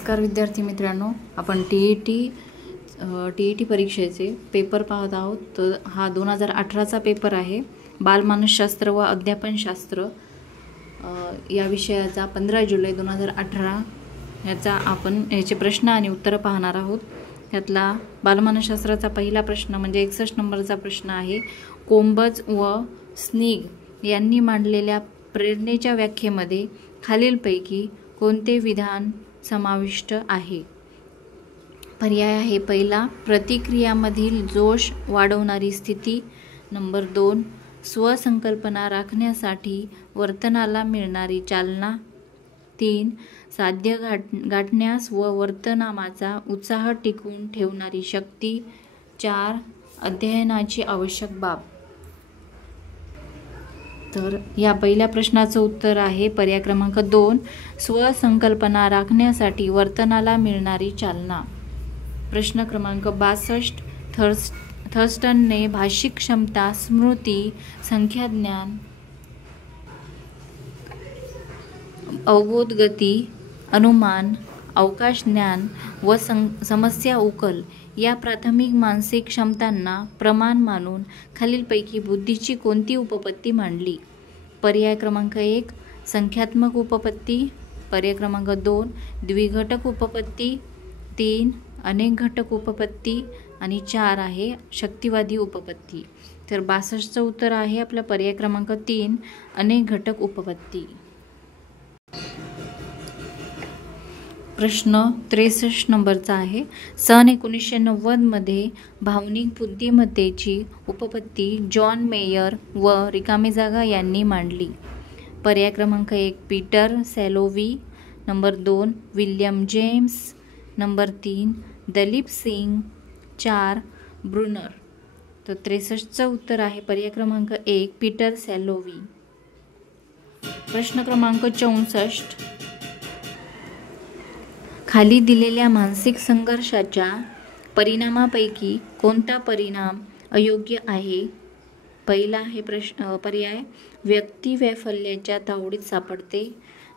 नमस्कार विद्यार्थी मित्रांनो, आपण टी परीक्षेचे पेपर पाहत आहोत. तर हा 2018चा पेपर आहे. बालमानसशास्त्र व अध्यापनशास्त्र या विषयाचा 15 जुलै 2018 याचे प्रश्न आणि उत्तरं पाहणार आहोत. त्यातला बालमानसशास्त्राचा पहिला प्रश्न म्हणजे 61 नंबरचा प्रश्न आहे. कोम्बज व स्निग यांनी मांडलेल्या प्रेरणेच्या व्याख्येमध्ये खालीलपैकी कोणते विधान समाविष्ट आहे? पर्याय आहे पहिला, प्रतिक्रियामधील जोश वाढवणारी स्थिती. नंबर 2, स्वसंकल्पना राखण्यासाठी वर्तनाला मिळणारी चालना. 3, साध्य गाठण्यास व वर्तनामाचा उत्साह टिकवून ठेवणारी शक्ती. 4, अध्ययनाची आवश्यक बाब. तर या पहिल्या प्रश्नाचं उत्तर आहे पर्याय क्रमांक 2, स्वसंकल्पना राखण्यासाठी वर्तनाला मिळणारी चालना. प्रश्न क्रमांक 62, थर्स्टनने भाषिक क्षमता, स्मृती, संख्याज्ञान, अवबोधगती, अनुमान, अवकाश ज्ञान व समस्या उकल या प्राथमिक मानसिक क्षमतांना प्रमाण मानून खालीलपैकी बुद्धीची कोणती उपपत्ती मांडली? पर्याय क्रमांक 1, संख्यात्मक उपपत्ती. पर्याय क्रमांक 2, द्विघटक उपपत्ती. 3, अनेक घटक उपपत्ती आणि 4 आहे शक्तिवादी उपपत्ती. तर 62चं उत्तर आहे आपला पर्याय क्रमांक 3, अनेक घटक उपपत्ती. प्रश्न 63 नंबरचा आहे. सन 1990 मध्ये भावनिक बुद्धिमत्तेची उपपत्ती जॉन मेयर व रिकामी जागा यांनी मांडली. पर्याय क्रमांक 1, Peter Salovey. Number 2, William James. Number 3, Dalip Singh. 4, Bruner. तर 63चं उत्तर आहे पर्याय क्रमांक 1, पीटर सॅलोवी. प्रश्न क्रमांक 64, खाली दिलेल्या मानसिक संघर्षाच्या परिणामापैकी कोणता परिणाम अयोग्य आहे? पहिला आहे पर्याय, व्यक्ती वैफल्याच्या तावडीत सापडते.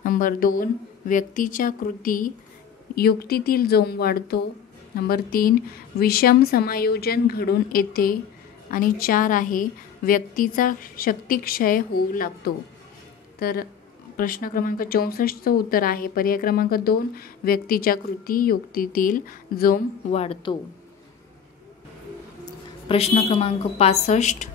नंबर 2, व्यक्तीच्या कृती युक्तीतील जोम वाढतो. नंबर 3, विषम समायोजन घडून येते. आणि 4 आहे व्यक्तीचा शक्तिक्षय होऊ लागतो. तर प्रश्न क्रमांक 64चं उत्तर आहे पर्याय क्रमांक 2, व्यक्तीच्या कृती युक्तीतील जोम वाढतो. प्रश्न क्रमांक 65,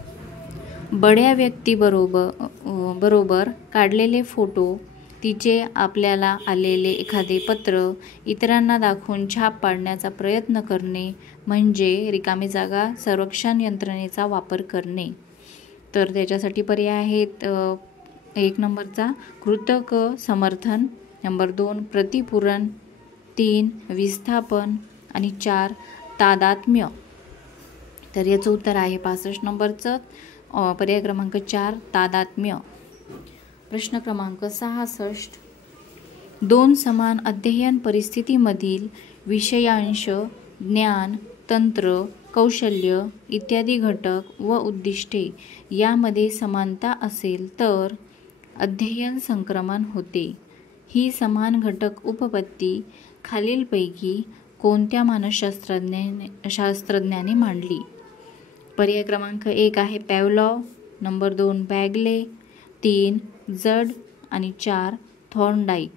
बड्या व्यक्तीबरोबर काढलेले फोटो, तिचे आपल्याला आलेले एखादे पत्र इतरांना दाखवून छाप पाडण्याचा प्रयत्न करणे म्हणजे रिकामी जागा संरक्षण यंत्रणेचा वापर करणे. तर त्याच्यासाठी पर्याय आहेत 1 नंबरचा कृतक समर्थन. नंबर 2, प्रतिपूरण. 3, विस्थापन आणि 4, तादात्म्य. तर याचं उत्तर आहे 65 नंबरचं पर्याय क्रमांक 4, तादात्म्य. प्रश्न क्रमांक 66, 2 समान अध्ययन परिस्थितीमधील विषयांश, ज्ञान, तंत्र, कौशल्य इत्यादी घटक व उद्दिष्टे यामध्ये समानता असेल तर अध्ययन संक्रमण होते. ही समान घटक उपपत्ती खालीलपैकी कोणत्या मानसशास्त्रज्ञाने मांडली? पर्याय क्रमांक 1 आहे पॅव्लॉव. नंबर 2, बॅगले. 3, जड आणि 4, थॉर्नडाईक.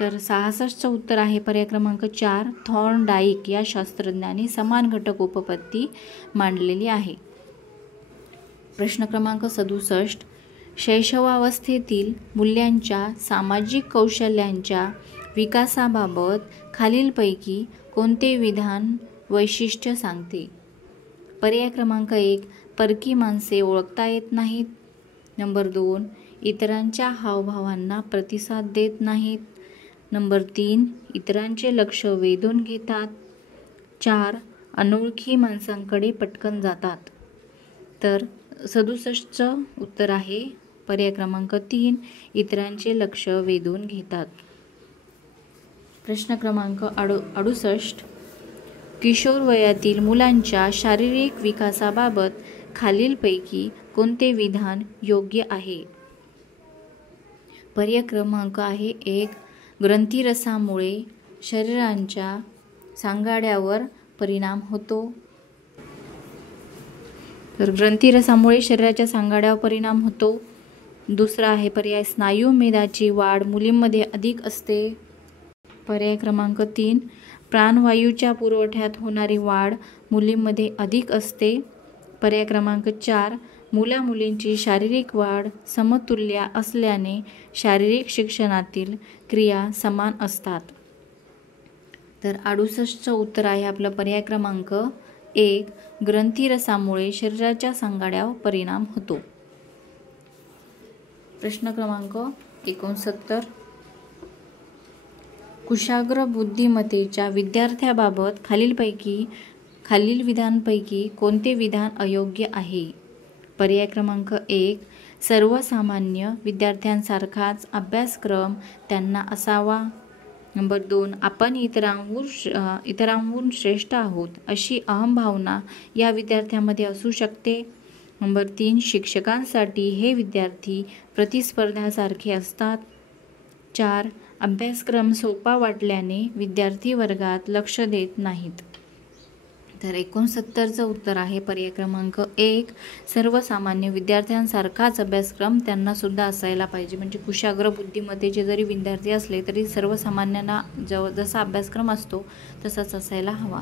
तर 66चं उत्तर आहे पर्याय क्रमांक 4, थॉर्नडाईक या शास्त्रज्ञाने समान घटक उपपत्ती मांडलेली आहे. प्रश्न क्रमांक 67, शैशवावस्थेतील मूल्यांच्या सामाजिक कौशल्यांच्या विकासाबाबत खालीलपैकी कोणते विधान वैशिष्ट्य सांगते? पर्याय क्रमांक 1, परकी माणसे ओळखता येत नाहीत. नंबर 2, इतरांच्या हावभावांना प्रतिसाद देत नाहीत. नंबर 3, इतरांचे लक्ष वेधून घेतात. 4, अनोळखी माणसांकडे पटकन जातात. तर 67चं उत्तर आहे पर्याय क्रमांक 3, इतरांचे लक्ष वेधून घेतात. प्रश्न क्रमांक 68, किशोर वयातील मुलांच्या शारीरिक विकासाबाबत खालीलपैकी कोणते विधान योग्य आहे? पर्याय क्रमांक आहे 1, ग्रंथिरसामुळे शरीराच्या सांगाड्यावर परिणाम होतो? तर ग्रंथिरसामुळे शरीराच्या सांगाड्यावर परिणाम होतो. दुसरा आहे पर्याय स्नायू मेदाची वाढ मुलींमध्ये अधिक असते. पर्याय क्रमांक 3 प्राणवायूच्या पुरवठ्यात होणारी वाढ मुलींमध्ये अधिक असते. पर्याय क्रमांक 4 मुला-मुलींची शारीरिक वाढ समतुल्य असल्याने शारीरिक शिक्षणातील क्रिया समान असतात. तर 68चं उत्तर आहे आपलं पर्याय क्रमांक 1 ग्रंथिरसामुळे शरीराच्या सांगाड्यावर परिणाम होतो. प्रश्न क्रमांक 69 कुशाग्र बुद्धिमत्तेच्या विद्यार्थ्याबाबत खालील विधानांपैकी कोणते विधान अयोग्य आहे? पर्याय क्रमांक 1 सर्वसामान्य विद्यार्थ्यांसारखाच अभ्यासक्रम त्यांना असावा. नंबर 2 आपण इतरांहून श्रेष्ठ आहोत अशी अहंभावना या विद्यार्थ्यांमध्ये असू शकते. नंबर 3 शिक्षकांसाठी हे विद्यार्थी प्रतिस्पर्ध्यासारखे असतात. 4 अभ्यासक्रम सोपा वाटल्याने विद्यार्थी वर्गात लक्ष देत नाहीत. तर 69चं उत्तर आहे पर्याय क्रमांक 1 सर्वसामान्य विद्यार्थ्यांसारखाच अभ्यासक्रम त्यांना सुद्धा असायला पाहिजे. म्हणजे कुशाग्र बुद्धिमत्तेचे जरी विद्यार्थी असले तरी सर्वसामान्यांना जसा अभ्यासक्रम असतो तसाच असायला हवा.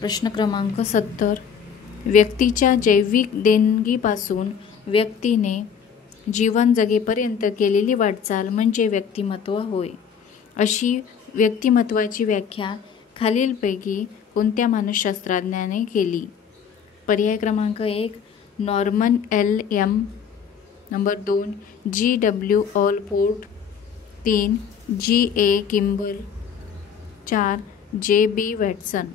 प्रश्न क्रमांक 70 व्यक्तीच्या जैविक देणगीपासून व्यक्तीने जीवन जगेपर्यंत केलेली वाटचाल म्हणजे व्यक्तिमत्व होय. अशी व्यक्तिमत्वाची व्याख्या खालीलपैकी कोणत्या मानसशास्त्रज्ञाने केली? पर्याय क्रमांक 1 Norman L.M. Number 2 G.W. Allport. 3 G.A. किंबल. 4 J.B. Watson.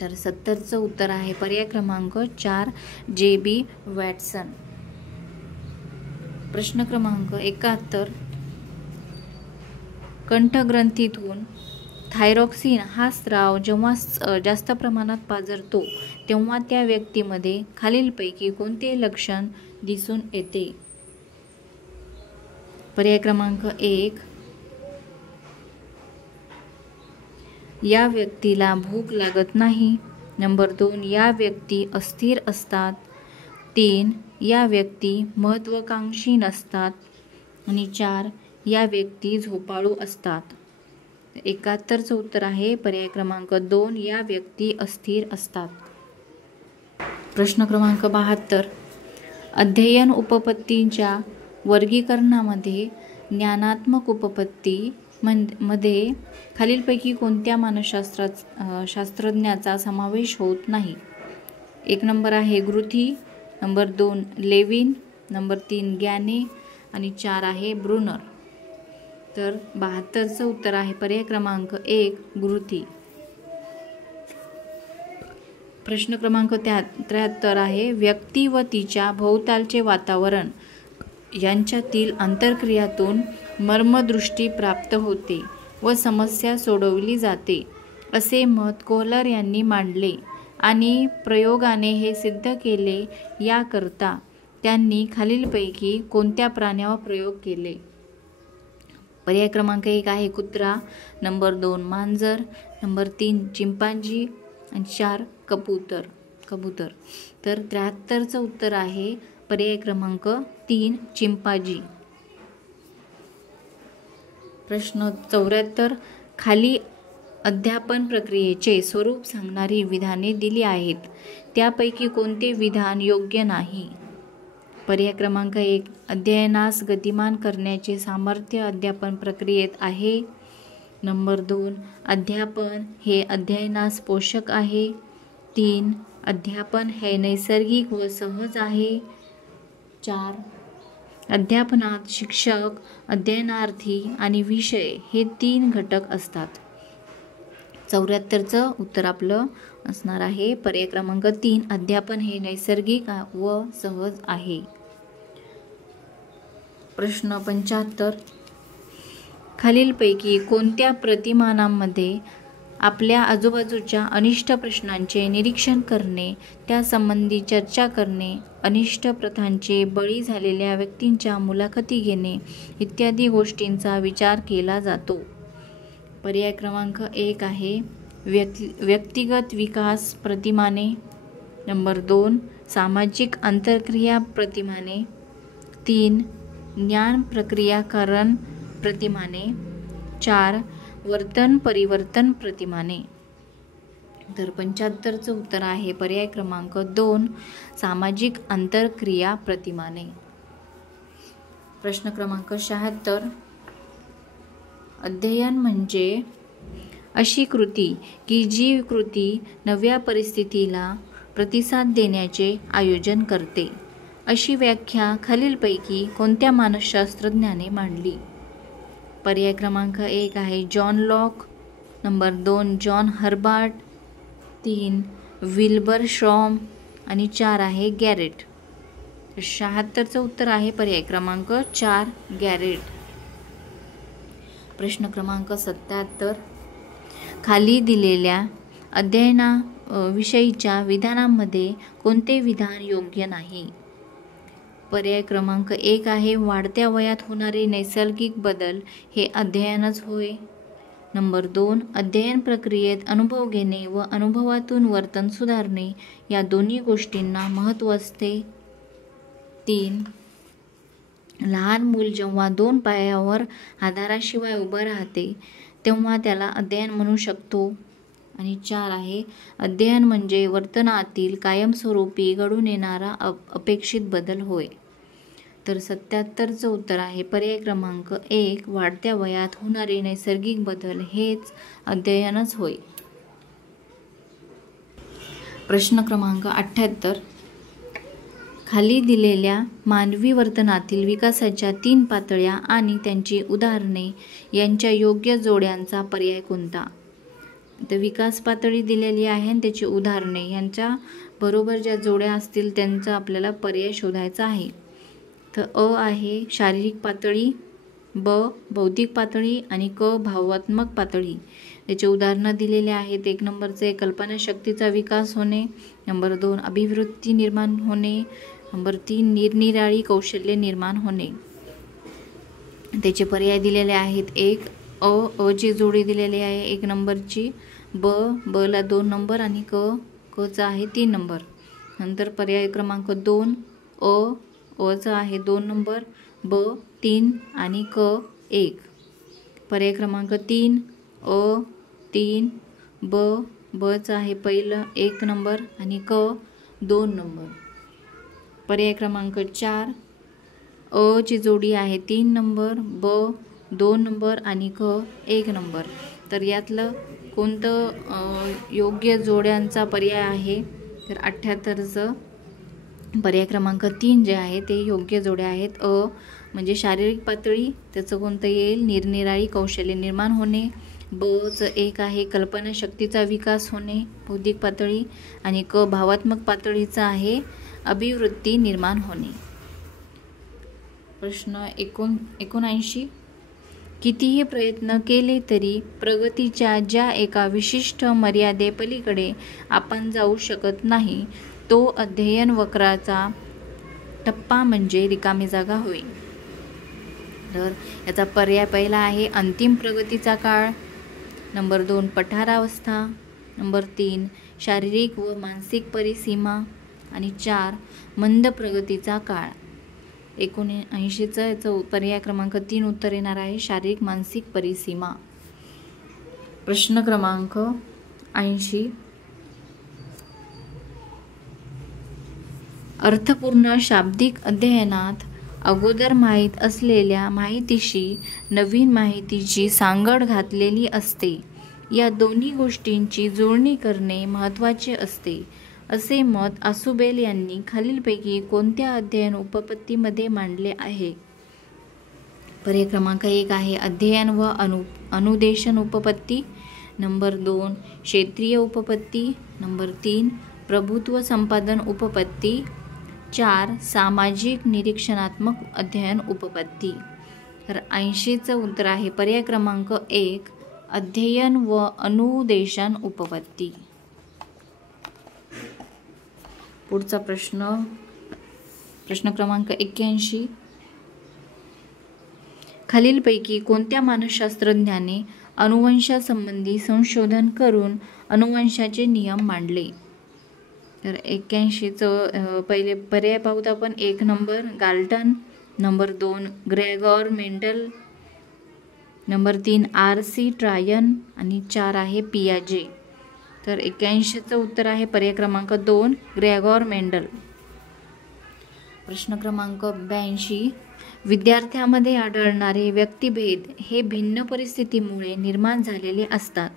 तर 70चं उत्तर आहे पर्याय क्रमांक 4 J.B. वॅटसन. प्रश्न क्रमांक 71 कंठग्रंथीतून थायरॉक्सिन हा स्राव जेव्हा जास्त प्रमाणात पाझरतो तेव्हा त्या व्यक्तीमध्ये खालीलपैकी कोणते लक्षण दिसून येते? पर्याय क्रमांक 1 या व्यक्तीला भूक लागत नाही. नंबर 2 या व्यक्ती अस्थिर असतात. 3 या व्यक्ती महत्त्वाकांक्षी नसतात. आणि 4 या व्यक्ती झोपाळू असतात. 71चं उत्तर आहे पर्याय क्रमांक 2 या व्यक्ती अस्थिर असतात. प्रश्न क्रमांक 72 अध्ययन उपपत्तींच्या वर्गीकरणामध्ये ज्ञानात्मक उपपत्ती मध्ये खालीलपैकी कोणत्या मानसशास्त्रज्ञाचा समावेश होत नाही? 1 नंबर आहे ग्रुथी. Number 2 Lewin. Number 3 Gagne. आणि 4 आहे ब्रुनर. तर 72चं उत्तर आहे पर्याय क्रमांक 1 ग्रुथी. प्रश्न क्रमांक 73 आहे व्यक्ती व तिच्या भोवतालचे वातावरण यांच्यातील आंतरक्रियातून मर्मदृष्टी प्राप्त होते व समस्या सोडवली जाते असे मत कोहलर यांनी मांडले आणि प्रयोगाने हे सिद्ध केले. याकरता त्यांनी खालीलपैकी कोणत्या प्राण्यावर प्रयोग केले? पर्याय क्रमांक 1 आहे कुत्रा. नंबर 2 मांजर. Number 3 chimpanzee. आणि 4 कबूतर. तर 73चं उत्तर आहे पर्याय क्रमांक 3 चिंपांजी. प्रश्न 74 खाली अध्यापन प्रक्रियेचे स्वरूप सांगणारी विधाने दिली आहेत. त्यापैकी कोणते विधान योग्य नाही? पर्याय क्रमांक 1 अध्ययनास गतिमान करण्याचे सामर्थ्य अध्यापन प्रक्रियेत आहे. नंबर 2 अध्यापन हे अध्ययनास पोषक आहे. 3 अध्यापन हे नैसर्गिक व सहज आहे. 4 अध्यापनात शिक्षक, अध्ययनार्थी आणि विषय हे 3 घटक असतात. 74चं उत्तर आपलं असणार आहे पर्याय क्रमांक 3 अध्यापन हे नैसर्गिक व सहज आहे. प्रश्न 75 खालीलपैकी कोणत्या प्रतिमानांमध्ये आपल्या आजूबाजूच्या अनिष्ट प्रश्नांचे निरीक्षण करणे, त्यासंबंधी चर्चा करणे, अनिष्ट प्रथांचे बळी झालेल्या व्यक्तींच्या मुलाखती घेणे इत्यादी गोष्टींचा विचार केला जातो? पर्याय क्रमांक 1 आहे व्यक्तिगत विकास प्रतिमाने. नंबर 2 सामाजिक आंतरक्रिया प्रतिमाने. 3 ज्ञान प्रक्रियाकरण प्रतिमाने. 4 वर्तन परिवर्तन प्रतिमाने. तर 75चं उत्तर आहे पर्याय क्रमांक 2 सामाजिक आंतरक्रिया प्रतिमाने. प्रश्न क्रमांक 76 अध्ययन म्हणजे अशी कृती की जी कृती नव्या परिस्थितीला प्रतिसाद देण्याचे आयोजन करते. अशी व्याख्या खालीलपैकी कोणत्या मानसशास्त्रज्ञाने मांडली? पर्याय क्रमांक 1 आहे John Locke. Number 2 John Herbart. 3 Wilbur Schramm आणि 4 आहे गॅरेट. 76चं उत्तर आहे पर्याय क्रमांक 4 गॅरेट. प्रश्न क्रमांक 77 खाली दिलेल्या अध्ययनाविषयीच्या विधानांमध्ये कोणते विधान योग्य नाही? पर्याय क्रमांक 1 आहे वाढत्या वयात होणारे नैसर्गिक बदल हे अध्ययनच होय. नंबर 2 अध्ययन प्रक्रियेत अनुभव घेणे व अनुभवातून वर्तन सुधारणे या दोन्ही गोष्टींना महत्त्व असते. 3 लहान मूल जेव्हा 2 पायावर आधाराशिवाय उभं राहते तेव्हा त्याला अध्ययन म्हणू शकतो. आणि 4 आहे अध्ययन म्हणजे वर्तनातील कायमस्वरूपी घडून येणारा अपेक्षित बदल होय. तर 77चं उत्तर आहे पर्याय क्रमांक 1 वाढत्या वयात होणारे नैसर्गिक बदल हेच अध्ययनच होय. प्रश्न क्रमांक 78 खाली दिलेल्या मानवी वर्तनातील विकासाच्या 3 पातळ्या आणि त्यांची उदाहरणे यांच्या योग्य जोड्यांचा पर्याय कोणता? तर विकास पातळी दिलेली आहे आणि त्याची उदाहरणे यांच्या बरोबर ज्या जोड्या असतील त्यांचा आपल्याला पर्याय शोधायचा आहे. तर अ आहे शारीरिक पातळी, ब बौद्धिक पातळी आणि क भावात्मक पातळी. त्याचे उदाहरणं दिलेले आहेत. 1 नंबरचे कल्पनाशक्तीचा विकास होणे. नंबर 2 अभिवृत्ती निर्माण होणे. नंबर 3 निरनिराळी कौशल्य निर्माण होणे. त्याचे पर्याय दिलेले आहेत. 1 अ ची जोडी दिलेली आहे 1 नंबरची, ब ला 2 नंबर आणि क चा आहे 3 नंबर. नंतर पर्याय क्रमांक 2 अ चा आहे 2 नंबर, ब 3 आणि क 1. पर्याय क्रमांक 3 अ 3 ब चा आहे पहिलं 1 नंबर आणि क 2 नंबर. पर्याय क्रमांक 4 अ ची जोडी आहे 3 नंबर, ब 2 नंबर आणि क 1 नंबर. तर यातलं कोणतं योग्य जोड्यांचा पर्याय आहे? तर 78चं पर्याय क्रमांक 3 जे आहे ते योग्य जोड्या आहेत. अ म्हणजे शारीरिक पातळी, त्याचं कोणतं येईल? निरनिराळी कौशल्य निर्माण होणे. ब चं 1 आहे कल्पनाशक्तीचा विकास होणे बौद्धिक पातळी आणि क भावात्मक पातळीचा आहे अभिवृत्ती निर्माण होणे. प्रश्न 79 कितीही प्रयत्न केले तरी प्रगतीच्या ज्या एका विशिष्ट मर्यादेपलीकडे आपण जाऊ शकत नाही तो अध्ययन वक्राचा टप्पा म्हणजे रिकामी जागा होय. तर याचा पर्याय पहिला आहे अंतिम प्रगतीचा काळ. नंबर 2 पठारावस्था. नंबर 3 शारीरिक व मानसिक परिसीमा आणि 4 मंद प्रगतीचा काळ. 79चं याचं पर्याय क्रमांक 3 उत्तर येणार आहे शारीरिक मानसिक परिसीमा. प्रश्न क्रमांक 80 अर्थपूर्ण शाब्दिक अध्ययनात अगोदर माहीत असलेल्या माहितीशी नवीन माहितीची सांगड घातलेली असते. या दोन्ही गोष्टींची जुळणी करणे महत्त्वाचे असते असे मत आसुबेल यांनी खालीलपैकी कोणत्या अध्ययन उपपत्तीमध्ये मांडले आहे? पर्याय क्रमांक 1 आहे अध्ययन व अनुदेशन उपपत्ती. नंबर 2 क्षेत्रीय उपपत्ती. नंबर 3 प्रभुत्व संपादन उपपत्ती. 4 सामाजिक निरीक्षणात्मक अध्ययन उपपत्ती. तर 80चं उत्तर आहे पर्याय क्रमांक 1 अध्ययन व अनुदेशन उपपत्ती. पुढचा प्रश्न क्रमांक 81 खालीलपैकी कोणत्या मानसशास्त्रज्ञाने अनुवंशासंबंधी संशोधन करून अनुवंशाचे नियम मांडले. तर 81चं पहिले पर्याय पाहूत आपण. 1 number Galton, number 2 Gregor Mendel, number 3 R.C. Tryon आणि 4 आहे पियाजे. तर 81चं उत्तर आहे पर्याय क्रमांक 2 ग्रेगॉर मेंडल. प्रश्न क्रमांक 82. विद्यार्थ्यामध्ये आढळणारे व्यक्तिभेद हे भिन्न परिस्थितीमुळे निर्माण झालेले असतात.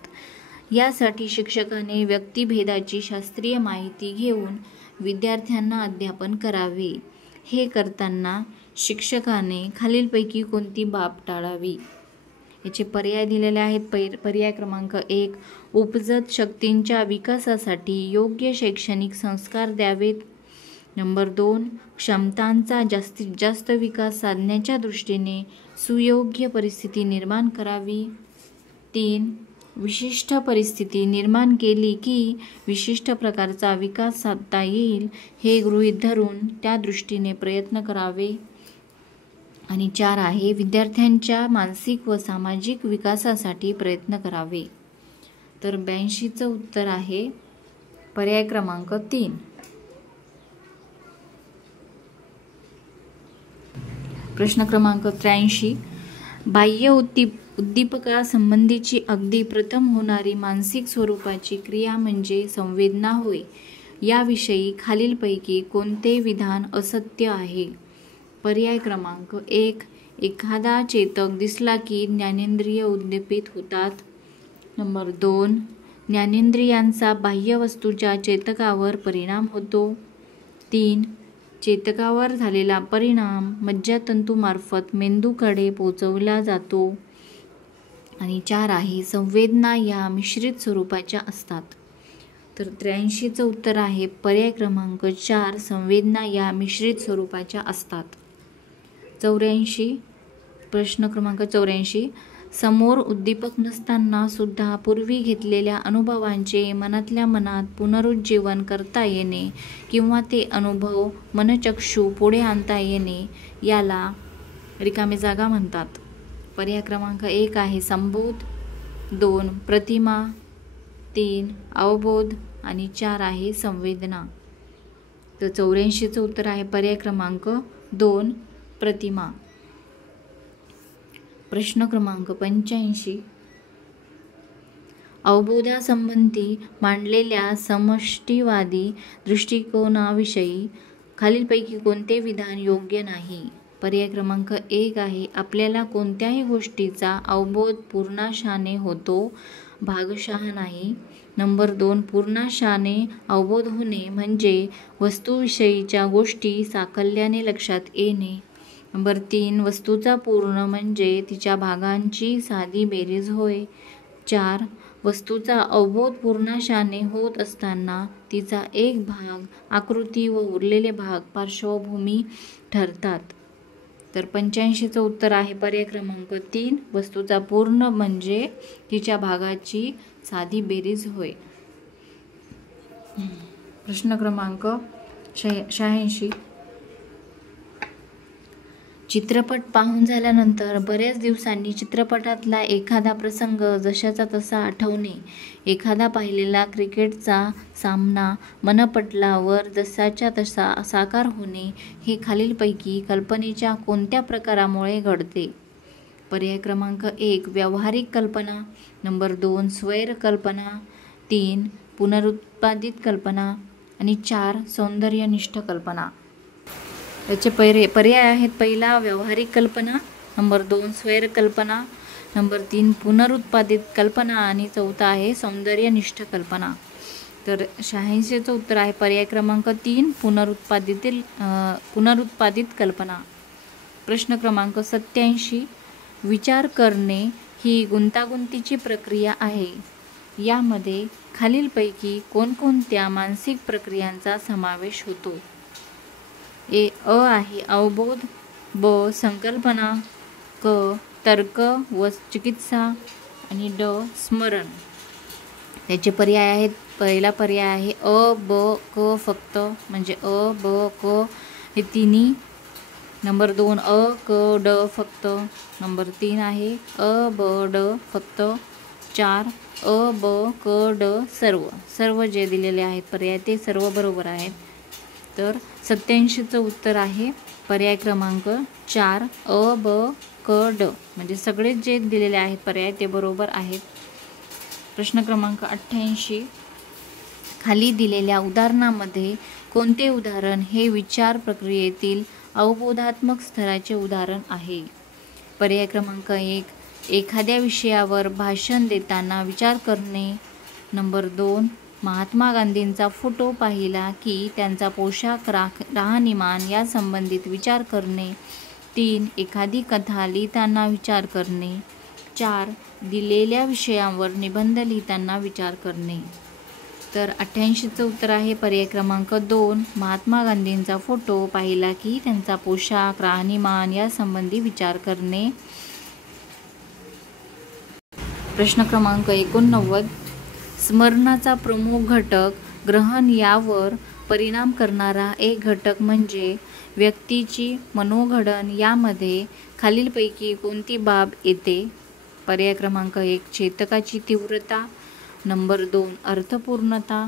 यासाठी शिक्षकाने व्यक्तिभेदाची शास्त्रीय माहिती घेऊन विद्यार्थ्यांना अध्यापन करावे. हे करताना शिक्षकाने खालीलपैकी कोणती बाब टाळावी? याचे पर्याय दिलेले आहेत. पर्याय क्रमांक 1 उपजत शक्तींच्या विकासासाठी योग्य शैक्षणिक संस्कार द्यावेत. नंबर 2 क्षमतांचा जास्तीत जास्त विकास साधण्याच्या दृष्टीने सुयोग्य परिस्थिती निर्माण करावी. 3 विशिष्ट परिस्थिती निर्माण केली की विशिष्ट प्रकारचा विकास साधता येईल हे गृहीत धरून त्या दृष्टीने प्रयत्न करावे. आणि 4 आहे विद्यार्थ्यांच्या मानसिक व सामाजिक विकासासाठी प्रयत्न करावे. तर 82चं उत्तर आहे पर्याय क्रमांक 3. प्रश्न क्रमांक 83. बाह्य उद्दीपकासंबंधीची अगदी प्रथम होणारी मानसिक स्वरूपाची क्रिया म्हणजे संवेदना होय. याविषयी खालीलपैकी कोणते विधान असत्य आहे? पर्याय क्रमांक 1 एखादा चेतक दिसला की ज्ञानेंद्रिय उद्दीपित होतात. नंबर 2 ज्ञानेंद्रियांचा बाह्य वस्तूच्या चेतकावर परिणाम होतो. 3 चेतकावर झालेला परिणाम मज्जातंतूमार्फत मेंदूकडे पोचवला जातो. आणि 4 आहे संवेदना या मिश्रित स्वरूपाच्या असतात. तर 83चं उत्तर आहे पर्याय क्रमांक 4 संवेदना या मिश्रित स्वरूपाच्या असतात. 84 प्रश्न क्रमांक 84. समोर उद्दीपक नसताना सुद्धा पूर्वी घेतलेल्या अनुभवांचे मनातल्या मनात पुनरुज्जीवन करता येणे किंवा ते अनुभव मनचक्षू पुढे आणता येणे याला रिकामी जागा म्हणतात. पर्याय क्रमांक 1 आहे संबोध, 2 प्रतिमा, 3 अवबोध आणि 4 आहे संवेदना. तर 84चं उत्तर आहे पर्याय क्रमांक 2 प्रतिमा. प्रश्न क्रमांक 85. अवबोधासंबंधी मांडलेल्या समष्टिवादी दृष्टिकोनाविषयी खालीलपैकी कोणते विधान योग्य नाही? पर्याय क्रमांक 1 आहे आपल्याला कोणत्याही गोष्टीचा अवबोध पूर्णाशाने होतो, भागशः नाही. नंबर 2 पूर्णाशाने अवबोध होणे म्हणजे वस्तूविषयीच्या गोष्टी साकल्याने लक्षात येणे. नंबर 3 वस्तूचा पूर्ण म्हणजे तिच्या भागांची साधी बेरीज होय. 4 वस्तूचा अवबोध पूर्णाशाने होत असताना तिचा एक भाग आकृती व उरलेले भाग पार्श्वभूमी ठरतात. तर 85चं उत्तर आहे पर्याय क्रमांक 3 वस्तूचा पूर्ण म्हणजे तिच्या भागाची साधी बेरीज होय. प्रश्न क्रमांक 86. चित्रपट पाहून झाल्यानंतर बऱ्याच दिवसांनी चित्रपटातला एखादा प्रसंग जशाचा तसा आठवणे, एखादा पाहिलेला क्रिकेटचा सामना मनपटलावर जसाच्या तसा साकार होणे हे खालीलपैकी कल्पनेच्या कोणत्या प्रकारामुळे घडते? पर्याय क्रमांक 1 व्यावहारिक कल्पना, नंबर 2 स्वैर कल्पना, 3 पुनरुत्पादित कल्पना आणि 4 सौंदर्यनिष्ठ कल्पना. याचे पर्याय आहेत. पहिला व्यावहारिक कल्पना, नंबर 2 स्वैर कल्पना, नंबर 3 पुनरुत्पादित कल्पना आणि 4 आहे सौंदर्यनिष्ठ कल्पना. तर 86चं उत्तर आहे पर्याय क्रमांक 3 पुनरुत्पादित कल्पना. प्रश्न क्रमांक 87. विचार करणे ही गुंतागुंतीची प्रक्रिया आहे. यामध्ये खालीलपैकी कोणकोणत्या मानसिक प्रक्रियांचा समावेश होतो? अ आहे अवबोध, ब संकल्पना, क तर्क व चिकित्सा आणि ड स्मरण. त्याचे पर्याय आहेत. पहिला पर्याय आहे अ ब क फक्त म्हणजे अ ब क हे तिन्ही नंबर 2 अ क ड फक्त. नंबर 3 आहे अ ब ड फक्त. 4 अ ब क ड सर्व जे दिलेले आहेत पर्याय ते सर्व बरोबर आहेत. तर 87चं उत्तर आहे पर्याय क्रमांक 4 अ ब क ड, म्हणजे सगळेच जे दिलेले आहेत पर्याय ते बरोबर आहेत. प्रश्न क्रमांक 88, खाली दिलेल्या उदाहरणामध्ये कोणते उदाहरण हे विचार प्रक्रियेतील अवबोधात्मक स्तराचे उदाहरण आहे? पर्याय क्रमांक 1 एखाद्या विषयावर भाषण देताना विचार करणे. नंबर 2 महात्मा गांधींचा फोटो पाहिला की त्यांचा पोशाख राहणीमान या संबंधित विचार करणे. 3 एखादी कथा लिहिताना विचार करणे. 4 दिलेल्या विषयावर निबंध लिहिताना विचार करणे. तर 88चं उत्तर आहे पर्याय क्रमांक 2 महात्मा गांधींचा फोटो पाहिला की त्यांचा पोशाख राहणीमान या संबंधी विचार करणे. प्रश्न क्रमांक 89, स्मरणाचा प्रमुख घटक ग्रहण यावर परिणाम करणारा एक घटक म्हणजे व्यक्तीची मनोघडण. यामध्ये खालीलपैकी कोणती बाब येते? पर्याय क्रमांक 1 चेतकाची तीव्रता. नंबर 2 अर्थपूर्णता.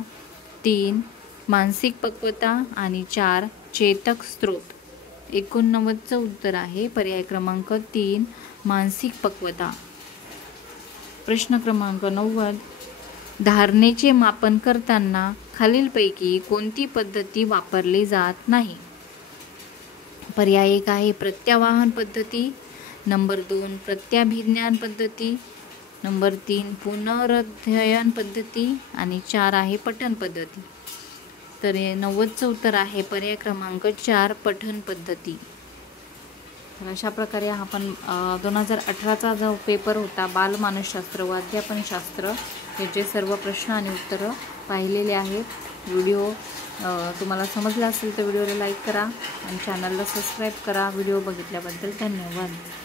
3 मानसिक पक्वता आणि 4 चेतक स्त्रोत. 89चं उत्तर आहे पर्याय क्रमांक 3 मानसिक पक्वता. प्रश्न क्रमांक 90, धारणेचे मापन करताना खालीलपैकी कोणती पद्धती वापरली जात नाही? पर्याय 1 आहे प्रत्यावाहन पद्धती. नंबर 2 प्रत्याभिज्ञान पद्धती. नंबर 3 पुनरध्ययन पद्धती आणि 4 आहे पठण पद्धती. तर 90चं उत्तर आहे पर्याय क्रमांक 4 पठण पद्धती. तर अशा प्रकारे आपण 2018चा जो पेपर होता बालमानसशास्त्र व अध्यापनशास्त्र याचे सर्व प्रश्न आणि उत्तरं पाहिलेले आहेत. व्हिडिओ तुम्हाला समजला असेल तर व्हिडिओला लाईक करा आणि चॅनलला सबस्क्राईब करा. व्हिडिओ बघितल्याबद्दल धन्यवाद.